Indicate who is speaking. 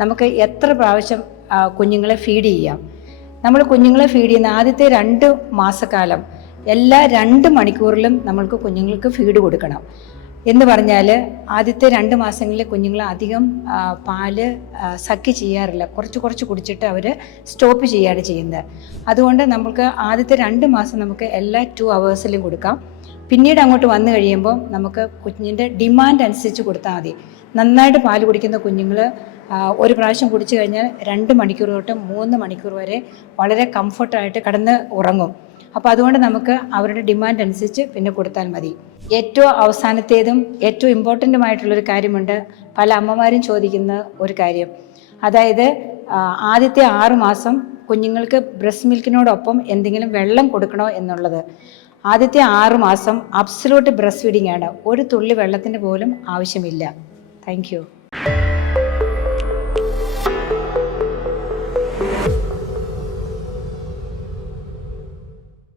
Speaker 1: നമുക്ക് എത്ര പ്രാവശ്യം കുഞ്ഞുങ്ങളെ ഫീഡ് ചെയ്യാം. നമ്മൾ കുഞ്ഞുങ്ങളെ ഫീഡ് ചെയ്യുന്ന ആദ്യത്തെ രണ്ട് മാസക്കാലം എല്ലാ രണ്ട് മണിക്കൂറിലും നമ്മൾക്ക് കുഞ്ഞുങ്ങൾക്ക് ഫീഡ് കൊടുക്കണം. എന്ന് പറഞ്ഞാൽ ആദ്യത്തെ രണ്ട് മാസങ്ങളിൽ കുഞ്ഞുങ്ങൾ അധികം പാൽ സക്കി ചെയ്യാറില്ല. കുറച്ച് കുറച്ച് കുടിച്ചിട്ട് അവർ സ്റ്റോപ്പ് ചെയ്യാണ് ചെയ്യുന്നത്. അതുകൊണ്ട് നമുക്ക് ആദ്യത്തെ രണ്ട് മാസം നമുക്ക് എല്ലാ ടു അവേഴ്സിലും കൊടുക്കാം. പിന്നീട് അങ്ങോട്ട് വന്നു കഴിയുമ്പോൾ നമുക്ക് കുഞ്ഞിന്റെ ഡിമാൻഡ് അനുസരിച്ച് കൊടുത്താൽ മതി. നന്നായിട്ട് പാൽ കുടിക്കുന്ന കുഞ്ഞുങ്ങൾ ഒരു പ്രാവശ്യം കുടിച്ചു കഴിഞ്ഞാൽ രണ്ട് മണിക്കൂർ തൊട്ട് മൂന്ന് മണിക്കൂർ വരെ വളരെ കംഫർട്ടായിട്ട് കിടന്ന് ഉറങ്ങും. അപ്പോൾ അതുകൊണ്ട് നമുക്ക് അവരുടെ ഡിമാൻഡ് അനുസരിച്ച് പിന്നെ കൊടുത്താൽ മതി. ഏറ്റവും അവസാനത്തേതും ഏറ്റവും ഇമ്പോർട്ടന്റുമായിട്ടുള്ളൊരു കാര്യമുണ്ട്. പല അമ്മമാരും ചോദിക്കുന്ന ഒരു കാര്യം. അതായത് ആദ്യത്തെ ആറുമാസം കുഞ്ഞുങ്ങൾക്ക് ബ്രസ്റ്റ് മിൽക്കിനോടൊപ്പം എന്തെങ്കിലും വെള്ളം കൊടുക്കണോ എന്നുള്ളത്. ആദ്യത്തെ ആറുമാസം അബ്സലൂട്ട് ബ്രസ്റ്റ് ഫീഡിംഗ് ആണ്. ഒരു തുള്ളി വെള്ളത്തിന്റെ പോലും ആവശ്യമില്ല. താങ്ക്